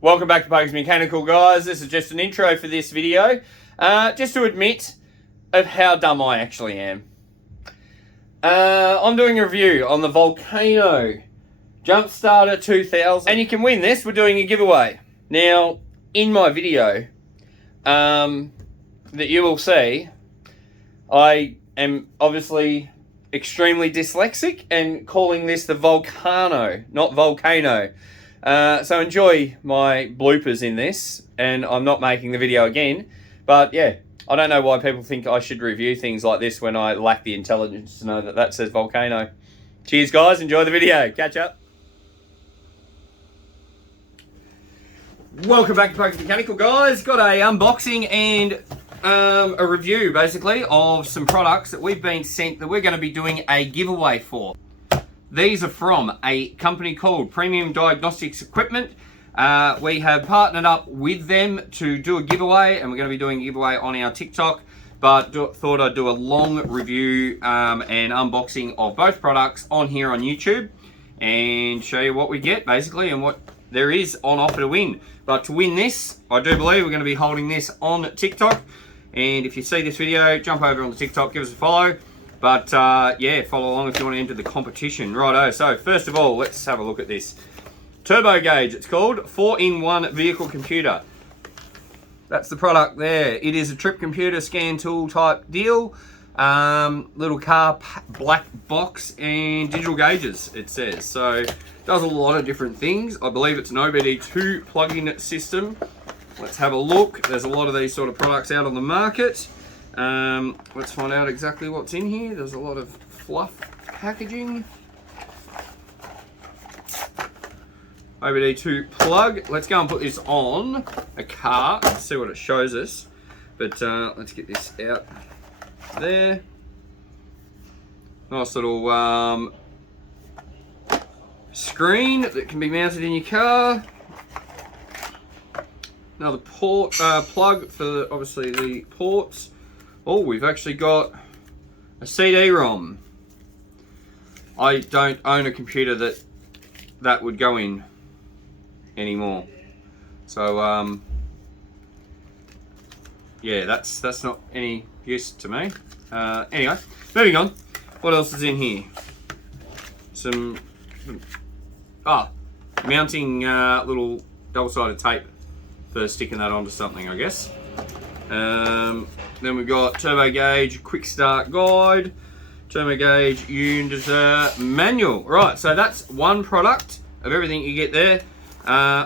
Welcome back to Bugs Mechanical, guys. This is just an intro for this video, just to admit of how dumb I actually am. I'm doing a review on the Volcano Jump Starter 2000, and you can win this. We're doing a giveaway. Now, in my video that you will see, I am obviously extremely dyslexic and calling this the Volcano, not Volcano. So enjoy my bloopers in this, and I'm not making the video again, but yeah, I don't know why people think I should review things like this when I lack the intelligence to know that that says Volcano. Cheers guys, enjoy the video, catch up. Welcome back to Bugs Mechanical, guys. Got a unboxing and a review basically of some products that we've been sent that we're going to be doing a giveaway for. These are from a company called Premium Diagnostics Equipment. We have partnered up with them to do a giveaway, and we're going to be doing a giveaway on our TikTok, but thought I'd do a long review and unboxing of both products on here on YouTube and show you what we get basically and what there is on offer to win. But to win this, I do believe we're going to be holding this on TikTok, and if you see this video, jump over on the TikTok, give us a follow. But yeah, follow along if you want to enter the competition. Righto, so first of all, let's have a look at this. Turbo Gauge, it's called 4-in-1 vehicle computer. That's the product there. It is a trip computer scan tool type deal. Little car black box and digital gauges, it says. So it does a lot of different things. I believe it's an OBD2 plug-in system. Let's have a look. There's a lot of these sort of products out on the market. Let's find out exactly what's in here. There's a lot of fluff packaging. OBD2 plug. Let's go and put this on a car and see what it shows us. But let's get this out there. Nice little screen that can be mounted in your car. Another port plug for obviously the ports. Oh, we've actually got a CD-ROM. I don't own a computer that would go in anymore. So yeah, that's not any use to me. Anyway, moving on. What else is in here? Some mounting little double-sided tape for sticking that onto something, I guess. Then we've got Turbo Gauge Quick Start Guide, Turbo Gauge User Manual. Right, so that's one product of everything you get there.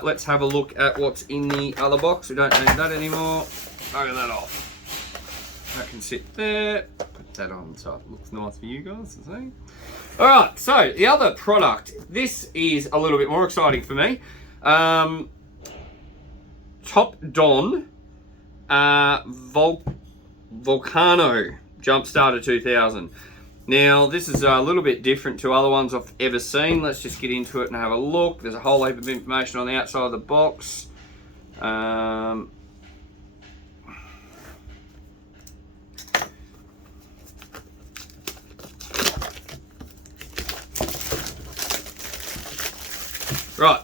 Let's have a look at what's in the other box. We don't need that anymore. Bugger that off. That can sit there. Put that on so it looks nice for you guys to see. Alright, so the other product. This is a little bit more exciting for me. Top Don Volcano Jump Starter 2000. Now this is a little bit different to other ones I've ever seen. Let's just get into it and have a look. There's a whole heap of information on the outside of the box. Right.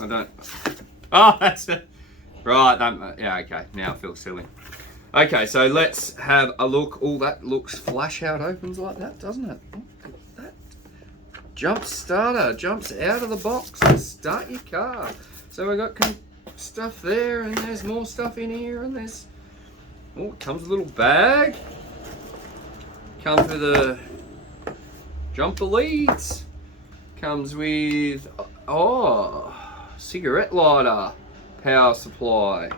I don't. Oh, that's it. Right, yeah, okay, now I feel silly. Okay, so let's have a look. Oh, that looks flash how it opens like that, doesn't it? Look at that. Jump starter, jumps out of the box to start your car. So we've got stuff there, and there's more stuff in here, and there's... Oh, it comes with a little bag. Comes with a jumper leads. Comes with, cigarette lighter. Power supply.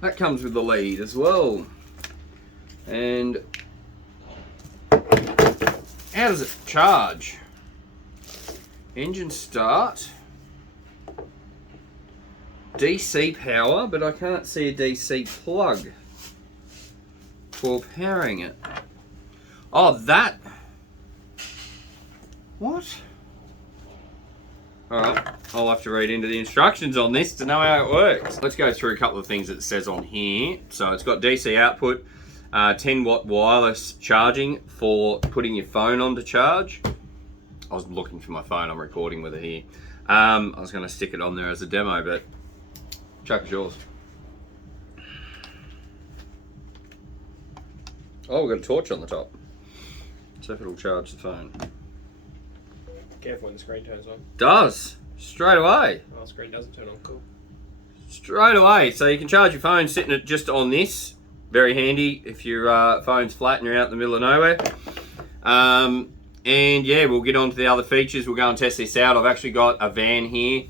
That comes with the lead as well. And how does it charge? Engine start. DC power, but I can't see a DC plug for powering it. Oh, that. What? Alright, I'll have to read into the instructions on this to know how it works. Let's go through a couple of things that it says on here. So it's got DC output, 10 watt wireless charging for putting your phone on to charge. I was looking for my phone. I'm recording with it here. I was going to stick it on there as a demo, but chuck is yours. Oh, we've got a torch on the top. So if it'll charge the phone. Careful when the screen turns on. Does. Straight away. Oh, the screen doesn't turn on. Cool. Straight away. So you can charge your phone sitting it just on this. Very handy if your phone's flat and you're out in the middle of nowhere. And yeah, we'll get on to the other features. We'll go and test this out. I've actually got a van here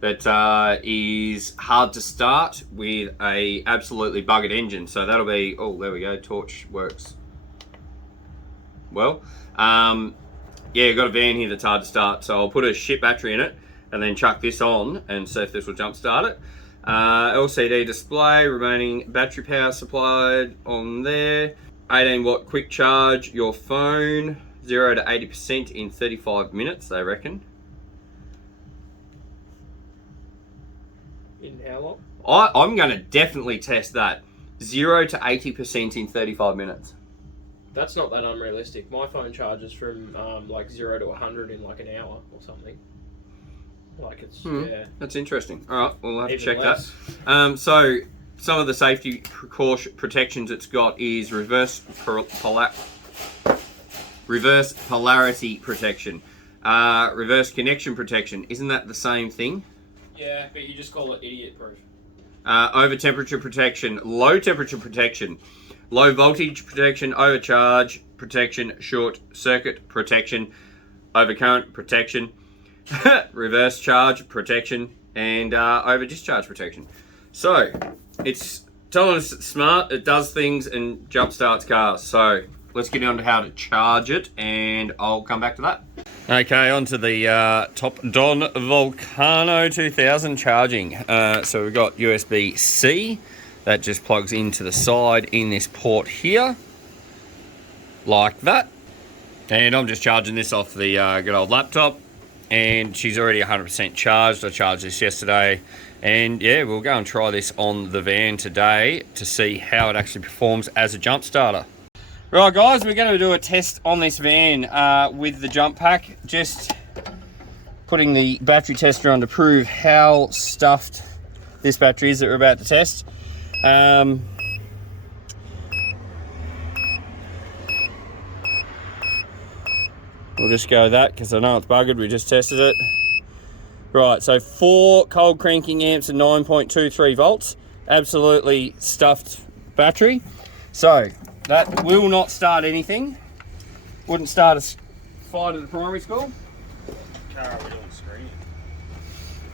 that is hard to start with a absolutely buggered engine. So that'll be, oh, there we go, torch works well. Yeah, got a van here that's hard to start. So I'll put a shit battery in it and then chuck this on and see if this will jump start it. LCD display, remaining battery power supplied on there. 18 watt quick charge your phone, 0 to 80% in 35 minutes, they reckon. In how long? I'm going to definitely test that. 0 to 80% in 35 minutes. That's not that unrealistic. My phone charges from like 0 to 100 in like an hour or something. Like it's, yeah. That's interesting. All right, we'll have Even to check less. that. So some of the safety protections it's got is reverse polarity protection, reverse connection protection. Isn't that the same thing? Yeah, but you just call it idiot proof. Over temperature protection, low temperature protection, low voltage protection, overcharge protection, short circuit protection, overcurrent protection, reverse charge protection, and over discharge protection. So it's telling us it's smart, it does things and jump starts cars. So let's get on to how to charge it and I'll come back to that. Okay, on to the Top Don Volcano 2000 charging. So we've got USB-C that just plugs into the side in this port here, like that. And I'm just charging this off the good old laptop, and she's already 100% charged. I charged this yesterday, and yeah, we'll go and try this on the van today to see how it actually performs as a jump starter. Right guys, we're going to do a test on this van with the jump pack, just putting the battery tester on to prove how stuffed this battery is that we're about to test. We'll just go that because I know it's buggered, we just tested it. Right, so 4 cold cranking amps and 9.23 volts, absolutely stuffed battery. So that will not start anything. Wouldn't start a fight at the primary school. Car are we on the screen?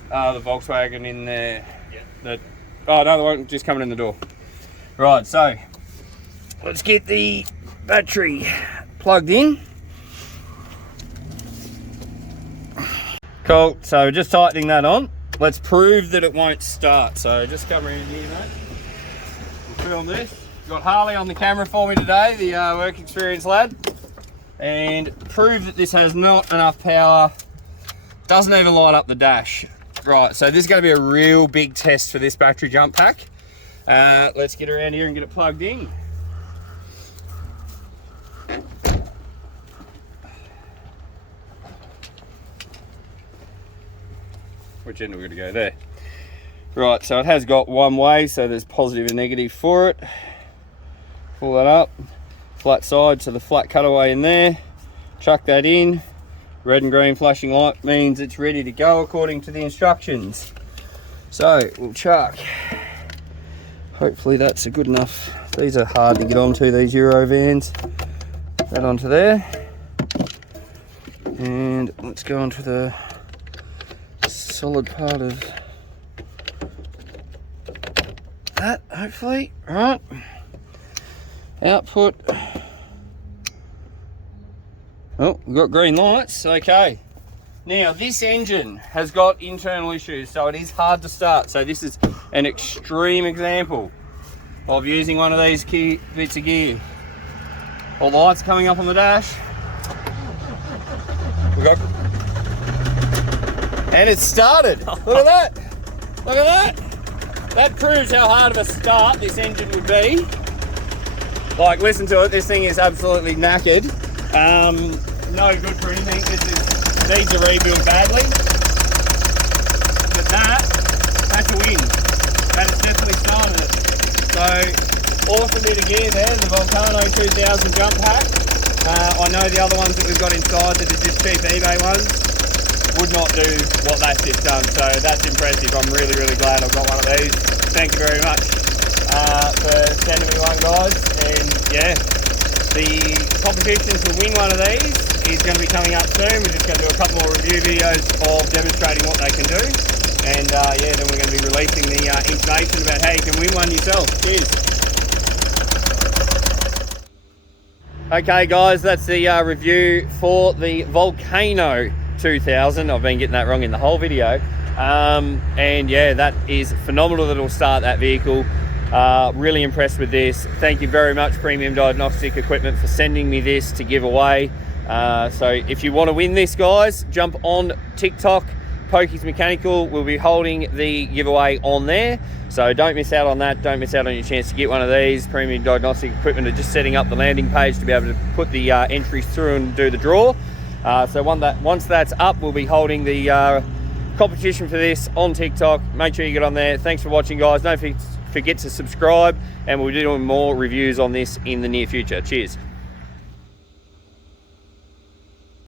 The Volkswagen in there. Yeah. Oh no, the one just coming in the door. Right, so let's get the battery plugged in. Cool, so just tightening that on. Let's prove that it won't start. So just come around here, mate. We'll film this. Got Harley on the camera for me today, the work experience lad, and prove that this has not enough power, doesn't even light up the dash. Right, so this is going to be a real big test for this battery jump pack. Let's get around here and get it plugged in. Which end are we going to go? There. Right, so it has got one way, so there's positive and negative for it. Pull that up, flat side, so the flat cutaway in there, chuck that in. Red and green flashing light means it's ready to go according to the instructions. So we'll chuck. Hopefully that's a good enough. These are hard to get onto, these Euro vans. That onto there. And let's go onto the solid part of that, hopefully. Right. Output. Oh, we've got green lights. Okay. Now, this engine has got internal issues, so it is hard to start. So this is an extreme example of using one of these key bits of gear. All the lights coming up on the dash. And it started. Look at that. Look at that. That proves how hard of a start this engine would be. Like, listen to it, this thing is absolutely knackered. No good for anything. This is needs a rebuild badly. But that's a win. That has definitely started it. So, awesome bit of gear there, the Volcano 2000 jump pack. I know the other ones that we've got inside that are just cheap eBay ones would not do what that's just done, so that's impressive. I'm really, really glad I've got one of these. Thank you very much for sending me one, guys. And yeah, the competition to win one of these is going to be coming up soon. We're just going to do a couple more review videos of demonstrating what they can do. And yeah, then we're going to be releasing the information about how you can win one yourself. Cheers. Okay guys, that's the review for the Volcano 2000. I've been getting that wrong in the whole video. And yeah, that is phenomenal that it'll start that vehicle. Really impressed with this. Thank you very much, Premium Diagnostic Equipment, for sending me this to give away. So if you want to win this, guys, jump on TikTok, Pokey's Mechanical. We'll be holding the giveaway on there, so don't miss out on that. Don't miss out on your chance to get one of these. Premium Diagnostic Equipment are just setting up the landing page to be able to put the entries through and do the draw. So once that's up, we'll be holding the competition for this on TikTok. Make sure you get on there. Thanks for watching, guys. Don't forget to subscribe, and we'll be doing more reviews on this in the near future. Cheers.